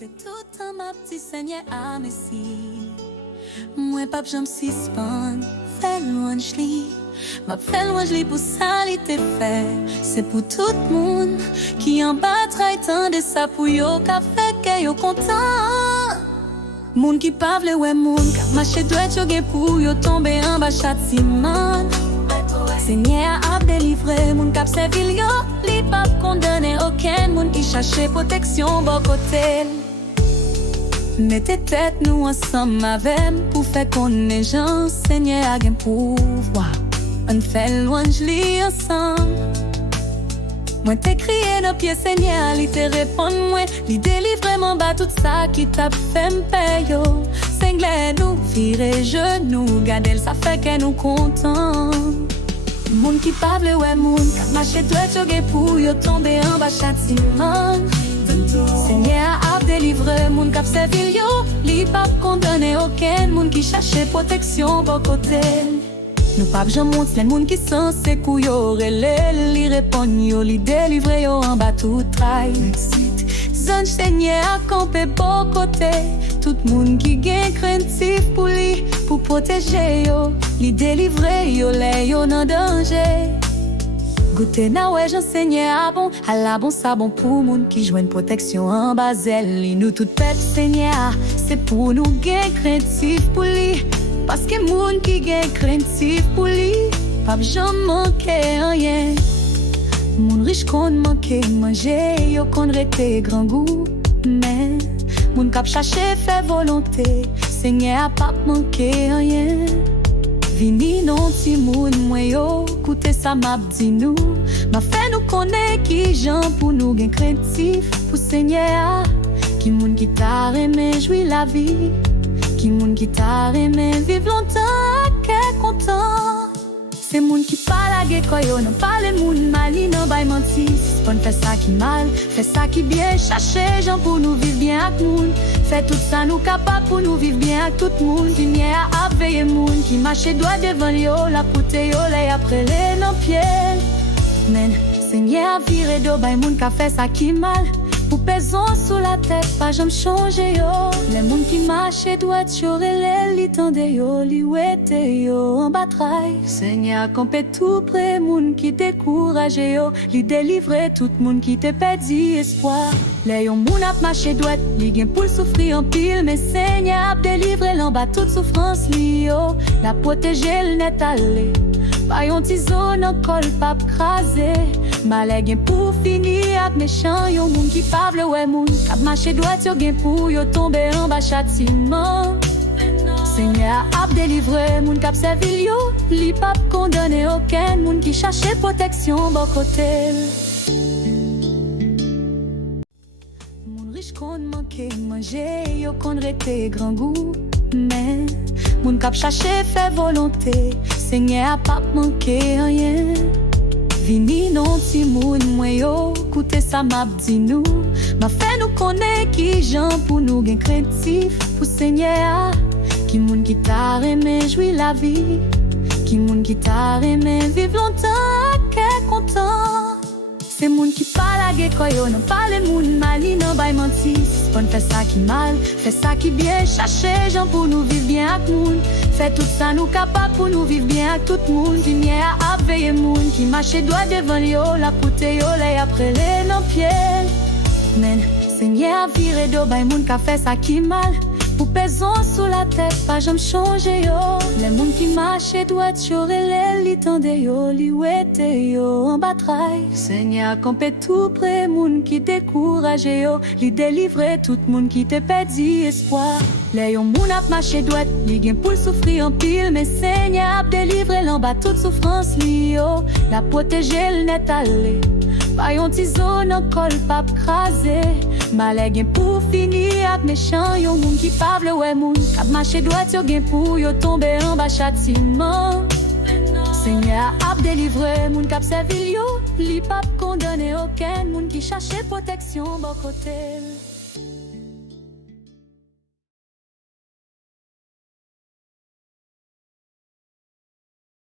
C'est tout un ma petit Seigneur à Messie. Moi pas j'aime suspendre, fais louange li. Ma fais louange li pour ça li te fait. C'est pour tout le monde qui en bas traitant de ça pour yo ka fait que yo content. Moun qui pa vle ouais moun ka marché doit yo gen pour yo tomber en bas châtiment. Seigneur a délivré moun k'ap servil yo, li pa condamné aucun moun qui cherche protection bon côté. Mettez tête nous ensemble avec pour faire connaître Jean, Seigneur a gen pouvoir. On fait louange li ensemble. Moi t'ai crié dans pied Seigneur, li te répond moi, li délivre mon bas tout ça qui t'a fait m'paye yo. Seigneur nous vire genoux, gardel ça fait que nous content. Moun qui pa vle ouais moun ka marché doit joguer pour yo tomber en bas châtiment. Seigneur a délivré moun k'ap servil yo, li pa condamné aucun moun qui cherche protection bon côté. Nous pa j'en monte plein moun qui sans se kou yo relè, li répond yo, li délivre yo en bas tout trail. Zon Seigneur a campé bon côté, tout moun qui gen craintif pour li, pour protéger yo, li délivre yo les yo nan danger. Goûter na ouais j'en Seigneur a bon, à la bon ça bon pour moun qui joue une protection en bas elle, li nous tout pète Seigneur, c'est pour nous gen craintif pour li, parce que moun qui gen craintif pour li, pas j'en manquer rien. Moun riche kon manquer manger, yo kon rete grand goût, mais moun k'ap chercher fait volonté, Seigneur a pas manquer rien. Vini non ti moun mwen yo, koute sa map di nou, ma fait nous connaît qui Jean pour nous gen craintif pour Seigneur. Qui moun qui t'a aimé jouir la vie, qui moun qui t'a aimé vivre longtemps, qu'est content. C'est moun qui pa la ge koyo, non pas les moun mali, non bay menti. Pon fait ça qui mal, fait ça qui bien, chercher gens pour nous vivre bien avec moun. Fait tout ça nous capable pour nous vivre bien avec tout moun. Lumière a veiller moun, qui marche doit devant yo, la poute yo, les après les non pied. Men, Seigneur a viré do bay moun ka fait ça qui mal. Pour peson sous la tête, pas j'aime changer yo. Les moun qui marchent doit être les li tende yo, li wete yo en bataille. Seigneur campé tout près, moun qui décourage yo, li délivrer tout moun qui te perdu espoir. Les yon moun ap marché doit li gen pour souffrir en pile, mais Seigneur a délivré l'en bas toute souffrance li yo, la protéger le net allé. Pas yon ti zone en col pas crasé. Malè gen pour finir ak méchant, yon moun qui pa vle ouais moun k'ap marché droit yo gen pour yo tomber en bas châtiment. Seigneur a délivré moun k'ap servil yo, li pa condamné aucun moun qui cherche protection bon côté. Moun riche kon manquer manger, yo kon rete grand goût, mais moun k'ap cherche fait volonté, Seigneur a pas manquer rien. Vini non ti moun mwen yo, koute sa map di nou, ma fait nous connaît qui Jean pour nous gen craintif pour Seigneur. Qui moun qui t'a aimé jouir la vie, qui moun qui t'a aimé vivre longtemps, qu'est content. C'est moun qui pa la ge koyo, non pas les moun mali, non bay menti. Pon fait ça qui mal, fait ça qui bien, chercher gens pour nous vivre bien avec moun. Fait tout ça nous capable pour nous vivre bien avec tout moun. Lumière a veiller moun, qui marche doit devant yo, la poute yo, les après les non pied. Men, Seigneur a viré do bay moun ka fait ça qui mal. Pour peson sous la tête, pas j'aime changer yo. Les moun qui marche doit être les li tende yo, li wete yo en bataille. Seigneur campé tout près, moun qui décourage yo, li délivrer tout moun qui te perdu espoir. Les yon moun ap marché doit li gen pour souffrir en pile, mais Seigneur a délivré l'en bas toute souffrance li yo, la protéger le net allé. Pas yon ti zone en col pas crasé. Malè gen pour finir ak méchant, yon moun qui pa vle ouais moun k'ap marché droit yo gen pour yo tomber en bas châtiment. Seigneur a délivré moun k'ap servil yo, li pa condamné aucun moun qui cherche protection bon côté.